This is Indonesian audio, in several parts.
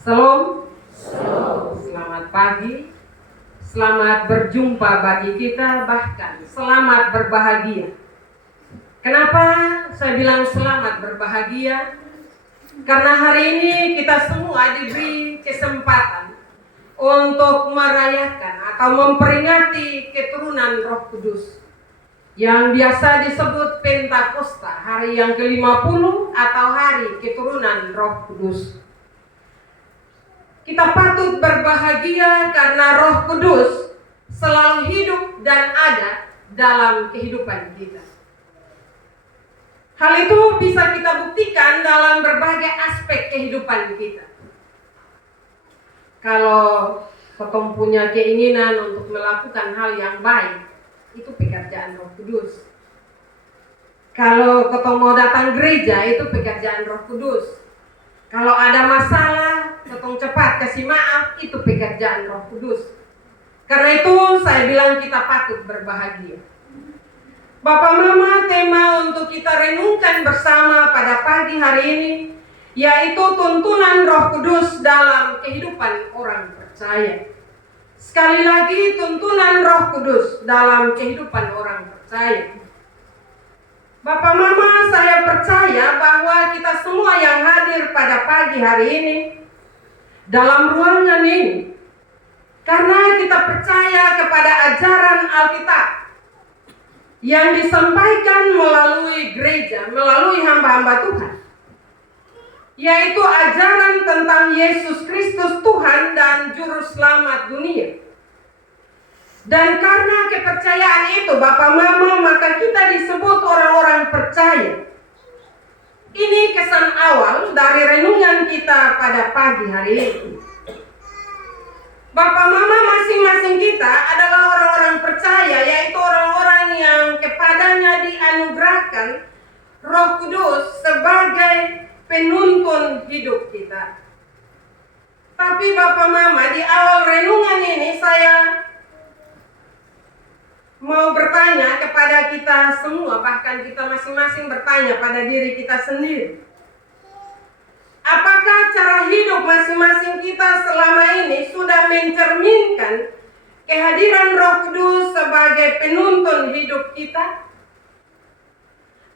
Salam. Selamat pagi. Selamat berjumpa bagi kita, bahkan selamat berbahagia. Kenapa saya bilang selamat berbahagia? Karena hari ini kita semua diberi kesempatan untuk merayakan atau memperingati keturunan Roh Kudus yang biasa disebut Pentakosta, hari yang ke-50 atau hari keturunan Roh Kudus. Kita patut berbahagia karena Roh Kudus selalu hidup dan ada dalam kehidupan kita. Hal itu bisa kita buktikan dalam berbagai aspek kehidupan kita. Kalau kita punya keinginan untuk melakukan hal yang baik, itu pekerjaan Roh Kudus. Kalau kita mau datang gereja, itu pekerjaan Roh Kudus. Kalau ada masalah, tolong cepat kasih maaf, itu pekerjaan Roh Kudus. Karena itu saya bilang kita patut berbahagia. Bapak Mama, tema untuk kita renungkan bersama pada pagi hari ini yaitu tuntunan Roh Kudus dalam kehidupan orang percaya. Sekali lagi, tuntunan Roh Kudus dalam kehidupan orang percaya. Bapak Mama, saya percaya bahwa kita semua yang hadir pada pagi hari ini dalam ruangan ini, karena kita percaya kepada ajaran Alkitab yang disampaikan melalui gereja, melalui hamba-hamba Tuhan, yaitu ajaran tentang Yesus Kristus Tuhan dan Juru Selamat dunia. Dan karena kepercayaan itu, Bapak Mama, maka kita disebut orang-orang percaya. Ini kesan awal dari renungan kita pada pagi hari ini. Bapak Mama, masing-masing kita adalah orang-orang percaya, yaitu orang-orang yang kepadanya dianugerahkan Roh Kudus sebagai penuntun hidup kita. Tapi Bapak Mama, di awal renungan ini saya mau bertanya kepada kita semua, bahkan kita masing-masing bertanya pada diri kita sendiri. Apakah cara hidup masing-masing kita selama ini sudah mencerminkan kehadiran Roh Kudus sebagai penuntun hidup kita?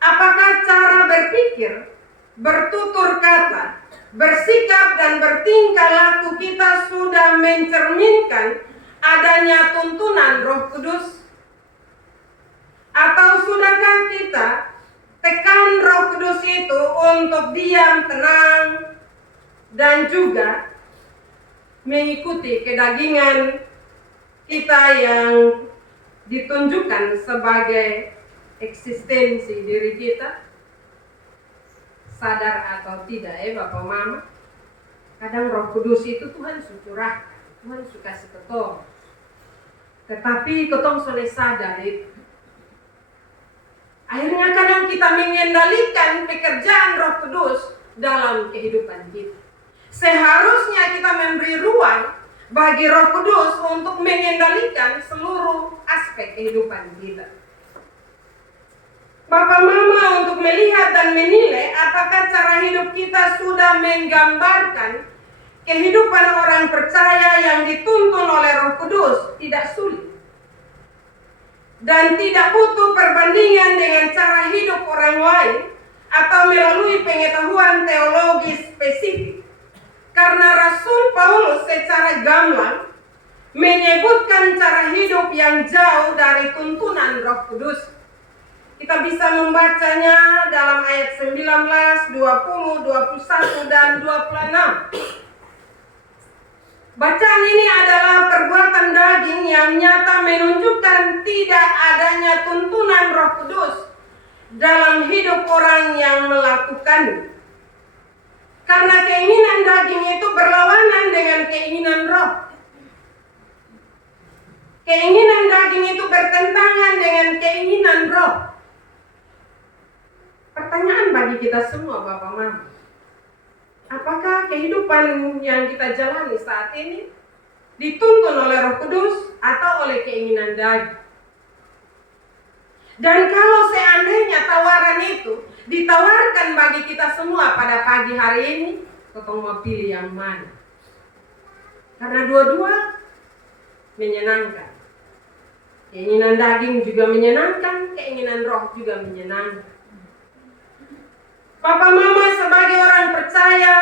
Apakah cara berpikir, bertutur kata, bersikap dan bertingkah laku kita sudah mencerminkan adanya tuntunan Roh Kudus? Atau sudahkah kita tekan Roh Kudus itu untuk diam, tenang, dan juga mengikuti kedagingan kita yang ditunjukkan sebagai eksistensi diri kita? Sadar atau tidak Bapak Mama, kadang Roh Kudus itu Tuhan curahkan, Tuhan suka seketor, tetapi ketong sudah sadar itu. Akhirnya kadang kita mengendalikan pekerjaan Roh Kudus dalam kehidupan kita. Seharusnya kita memberi ruang bagi Roh Kudus untuk mengendalikan seluruh aspek kehidupan kita. Bapak Mama, untuk melihat dan menilai apakah cara hidup kita sudah menggambarkan kehidupan orang percaya yang dituntun oleh Roh Kudus tidak sulit. Dan tidak butuh perbandingan dengan cara hidup orang lain atau melalui pengetahuan teologi spesifik. Karena Rasul Paulus secara gamblang menyebutkan cara hidup yang jauh dari tuntunan Roh Kudus. Kita bisa membacanya dalam ayat 19, 20, 21, dan 26. Bacaan ini adalah perbuatan daging yang nyata menunjukkan tidak adanya tuntunan Roh Kudus dalam hidup orang yang melakukannya. Karena keinginan daging itu berlawanan dengan keinginan Roh. Keinginan daging itu bertentangan dengan keinginan Roh. Pertanyaan bagi kita semua, Bapak Mama, apakah kehidupan yang kita jalani saat ini dituntun oleh Roh Kudus atau oleh keinginan daging? Dan kalau seandainya tawaran itu ditawarkan bagi kita semua pada pagi hari ini, kita mau pilih yang mana? Karena dua-dua menyenangkan. Keinginan daging juga menyenangkan, keinginan roh juga menyenangkan. Papa Mama sebagai orang percaya,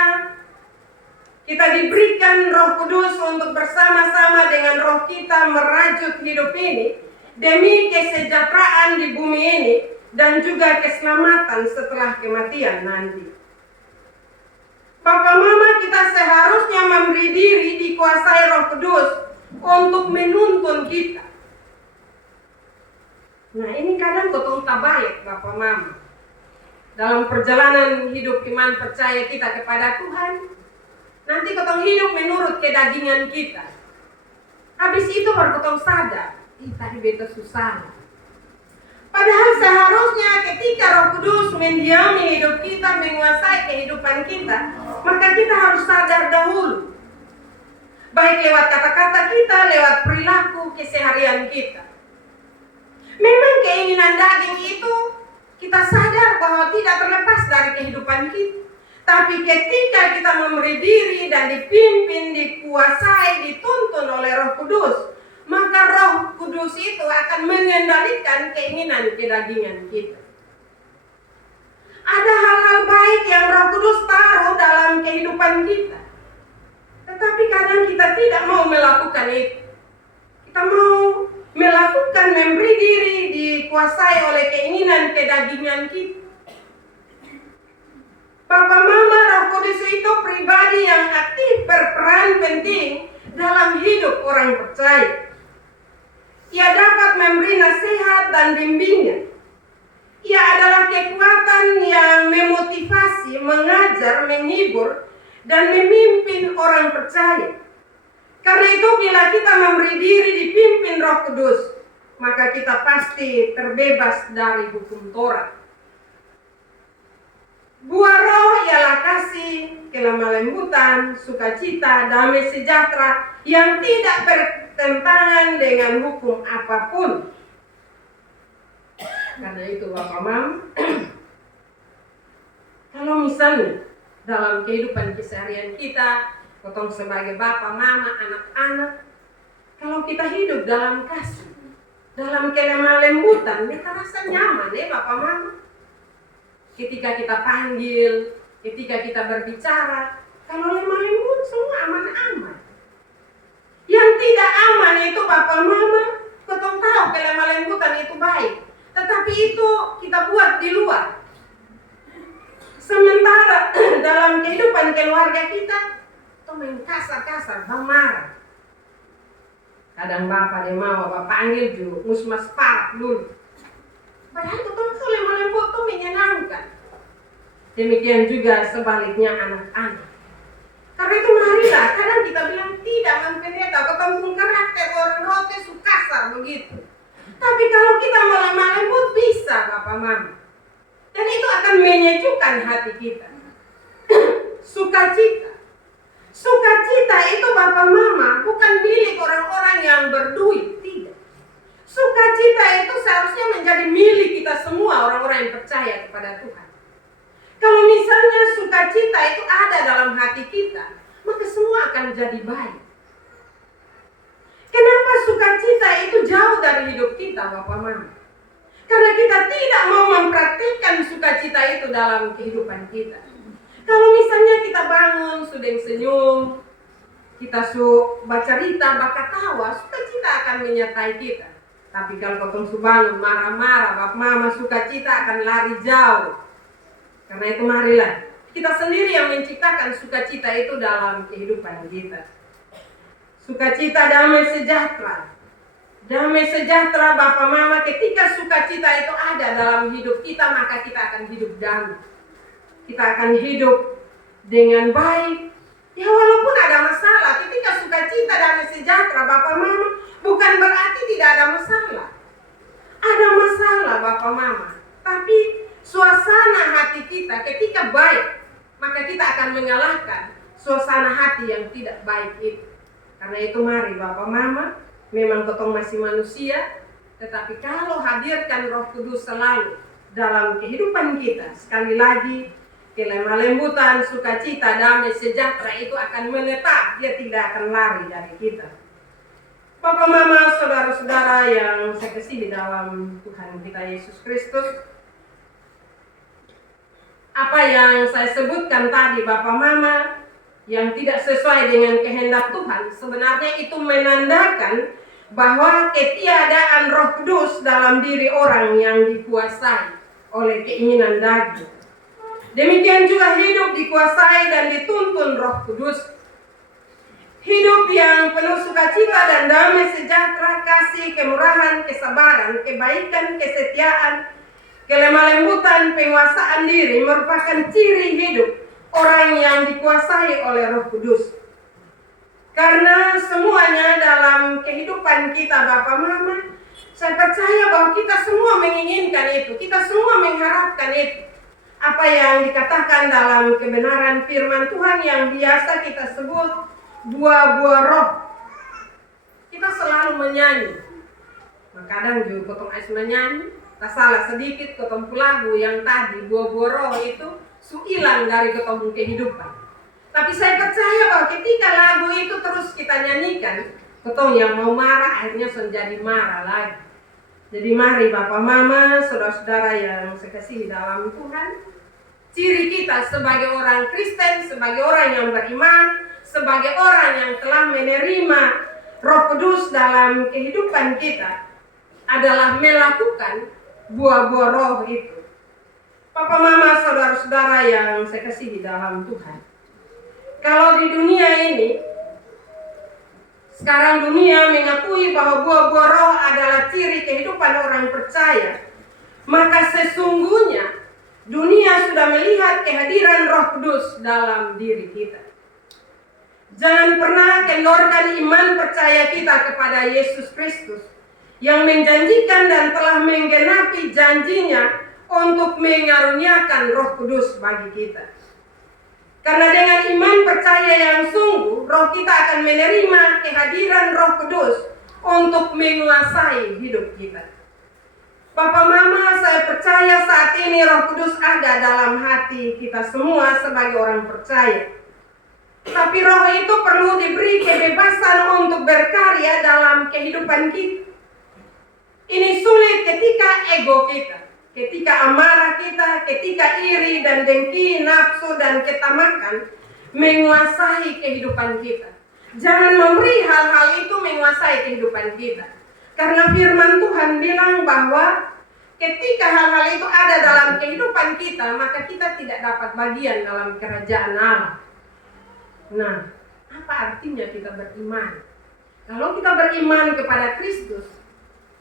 kita diberikan Roh Kudus untuk bersama-sama dengan roh kita merajut hidup ini demi kesejahteraan di bumi ini dan juga keselamatan setelah kematian nanti. Papa Mama, kita seharusnya memberi diri dikuasai Roh Kudus untuk menuntun kita. Nah, ini kadang gotong tabalik Bapak Mama. Dalam perjalanan hidup iman percaya kita kepada Tuhan, nanti gotong hidup menurut kedagingan kita. Habis itu baru gotong sadar, tadi beta susah. Padahal seharusnya ketika Roh Kudus mendiami hidup kita, menguasai kehidupan kita, maka kita harus sadar dahulu. Baik lewat kata-kata kita, lewat perilaku keseharian kita. Memang keinginan daging itu kita sadar bahwa tidak terlepas dari kehidupan kita. Tapi ketika kita memberi diri dan dipimpin, dikuasai, dituntun oleh Roh Kudus, maka Roh Kudus itu akan mengendalikan keinginan kedagingan kita. Ada hal-hal baik yang Roh Kudus taruh dalam kehidupan kita. Tetapi kadang kita tidak mau melakukan itu. Kita mau melakukan memberi diri dikuasai oleh keinginan kedagingan kita. Papa Mama, Roh Kudus itu pribadi yang aktif berperan penting dalam hidup orang percaya. Ia dapat memberi nasihat dan bimbingan. Ia adalah kekuatan yang memotivasi, mengajar, menghibur, dan memimpin orang percaya. Karena itu bila kita memberi diri dipimpin Roh Kudus, maka kita pasti terbebas dari hukum Taurat. Buah roh ialah kasih, kelemah lembutan, sukacita, damai sejahtera yang tidak bertentangan dengan hukum apapun. Karena itu Bapak Mam, kalau misalnya dalam kehidupan keseharian kita, potong sebagai bapak, mama, anak-anak, kalau kita hidup dalam kasih, dalam kelemah lembutan, kita rasa nyaman ya Bapak Mama. Ketika kita panggil, ketika kita berbicara, kalau lemah lembut semua aman-aman. Yang tidak aman itu Bapak Mama, potong tahu kelemah lembutan itu baik, tetapi itu kita buat di luar. Sementara dalam kehidupan keluarga kita, main kasar-kasar, bang marah. Kadang bapak dia mau bapak panggil juga, musmas parah dulu. Padahal itu lemah lembut itu menyenangkan. Demikian juga sebaliknya anak-anak. Karena itu marilah, kadang kita bilang tidak pendeta, ketemu karakter orang rote kasar begitu. Tapi kalau kita mau lemah lembut bisa Bapak Mama. Dan itu akan menyejukkan hati kita. Sukacita. Sukacita itu Bapak Mama bukan milik orang-orang yang berduit, tidak. Sukacita itu seharusnya menjadi milik kita semua orang-orang yang percaya kepada Tuhan. Kalau misalnya sukacita itu ada dalam hati kita, maka semua akan jadi baik. Kenapa sukacita itu jauh dari hidup kita Bapak Mama? Karena kita tidak mau mempraktikkan sukacita itu dalam kehidupan kita. Kalau misalnya kita bangun, sudah senyum, kita baca cerita, bakat tawa, sukacita akan menyertai kita. Tapi kalau potong bangun, marah-marah, Bapak Mama, sukacita akan lari jauh. Karena itu marilah, kita sendiri yang menciptakan sukacita itu dalam kehidupan kita. Sukacita damai sejahtera. Damai sejahtera Bapak Mama, ketika sukacita itu ada dalam hidup kita, maka kita akan hidup damai. Kita akan hidup dengan baik. Ya walaupun ada masalah, ketika sukacita dan sejahtera Bapak Mama, bukan berarti tidak ada masalah. Ada masalah Bapak Mama, tapi suasana hati kita ketika baik, maka kita akan mengalahkan suasana hati yang tidak baik itu. Karena itu mari Bapak Mama, memang ketong masih manusia, tetapi kalau hadirkan Roh Kudus selalu dalam kehidupan kita, sekali lagi kelemah lembutan, sukacita, damai, sejahtera itu akan menetap, dia tidak akan lari dari kita. Bapak, Mama, saudara-saudara yang saya kasihi dalam Tuhan kita Yesus Kristus, apa yang saya sebutkan tadi, Bapak, Mama, yang tidak sesuai dengan kehendak Tuhan, sebenarnya itu menandakan bahwa ketiadaan Roh Kudus dalam diri orang yang dikuasai oleh keinginan daging. Demikian juga hidup dikuasai dan dituntun Roh Kudus. Hidup yang penuh sukacita dan damai, sejahtera, kasih, kemurahan, kesabaran, kebaikan, kesetiaan, kelemah lembutan, penguasaan diri merupakan ciri hidup orang yang dikuasai oleh Roh Kudus. Karena semuanya dalam kehidupan kita, Bapak, Mama, saya percaya bahwa kita semua menginginkan itu, kita semua mengharapkan itu. Apa yang dikatakan dalam kebenaran firman Tuhan yang biasa kita sebut buah-buah roh. Kita selalu menyanyi. Kadang juga kotong ais menyanyi, tak salah sedikit kotong lagu yang tadi buah-buah roh itu hilang dari kotong kehidupan. Tapi saya percaya bahwa ketika lagu itu terus kita nyanyikan, kotong yang mau marah akhirnya menjadi marah lagi. Jadi mari Bapak, Mama, saudara-saudara yang saya kasihi dalam Tuhan, ciri kita sebagai orang Kristen, sebagai orang yang beriman, sebagai orang yang telah menerima Roh Kudus dalam kehidupan kita adalah melakukan buah-buah roh itu. Papa, Mama, saudara-saudara yang saya kasihi dalam Tuhan, kalau di dunia ini, sekarang dunia mengakui bahwa buah-buah roh adalah ciri kehidupan orang percaya, maka sesungguhnya dunia sudah melihat kehadiran Roh Kudus dalam diri kita. Jangan pernah kendorkan iman percaya kita kepada Yesus Kristus yang menjanjikan dan telah menggenapi janjinya untuk mengaruniakan Roh Kudus bagi kita. Karena dengan iman percaya yang sungguh, roh kita akan menerima kehadiran Roh Kudus untuk menguasai hidup kita. Bapak, Mama, saya percaya saat ini Roh Kudus ada dalam hati kita semua sebagai orang percaya. Tapi roh itu perlu diberi kebebasan untuk berkarya dalam kehidupan kita. Ini sulit ketika ego kita, ketika amarah kita, ketika iri dan dengki, nafsu dan ketamakan menguasai kehidupan kita. Jangan memberi hal-hal itu menguasai kehidupan kita. Karena firman Tuhan bilang bahwa ketika hal-hal itu ada dalam kehidupan kita, maka kita tidak dapat bagian dalam kerajaan Allah. Nah, apa artinya kita beriman? Kalau kita beriman kepada Kristus,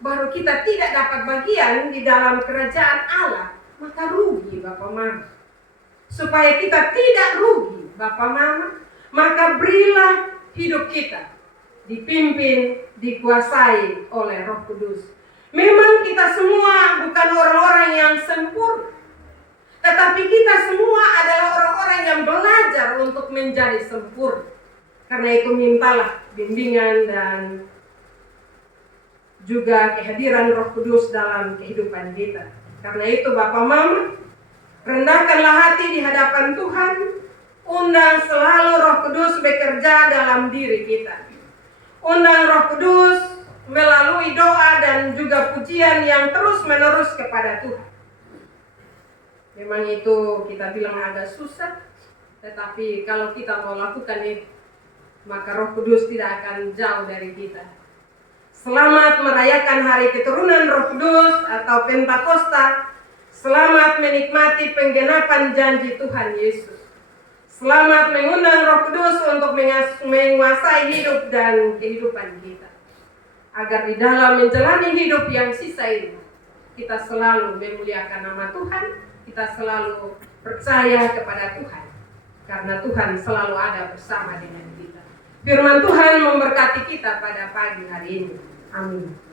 baru kita tidak dapat bagian di dalam kerajaan Allah, maka rugi Bapak, Mama. Supaya kita tidak rugi Bapak, Mama, maka berilah hidup kita dipimpin, dikuasai oleh Roh Kudus. Memang kita semua bukan orang-orang yang sempurna, tetapi kita semua adalah orang-orang yang belajar untuk menjadi sempurna. Karena itu mintalah bimbingan dan juga kehadiran Roh Kudus dalam kehidupan kita. Karena itu Bapak, Mama, rendahkanlah hati di hadapan Tuhan, undang selalu Roh Kudus bekerja dalam diri kita. Undang Roh Kudus melalui doa dan juga pujian yang terus-menerus kepada Tuhan. Memang itu kita bilang agak susah, tetapi kalau kita mau lakukan itu, maka Roh Kudus tidak akan jauh dari kita. Selamat merayakan hari keturunan Roh Kudus atau Pentakosta. Selamat menikmati penggenapan janji Tuhan Yesus. Selamat mengundang Roh Kudus untuk menguasai hidup dan kehidupan kita. Agar di dalam menjalani hidup yang sisa ini, kita selalu memuliakan nama Tuhan, kita selalu percaya kepada Tuhan. Karena Tuhan selalu ada bersama dengan kita. Firman Tuhan memberkati kita pada pagi hari ini. Amin.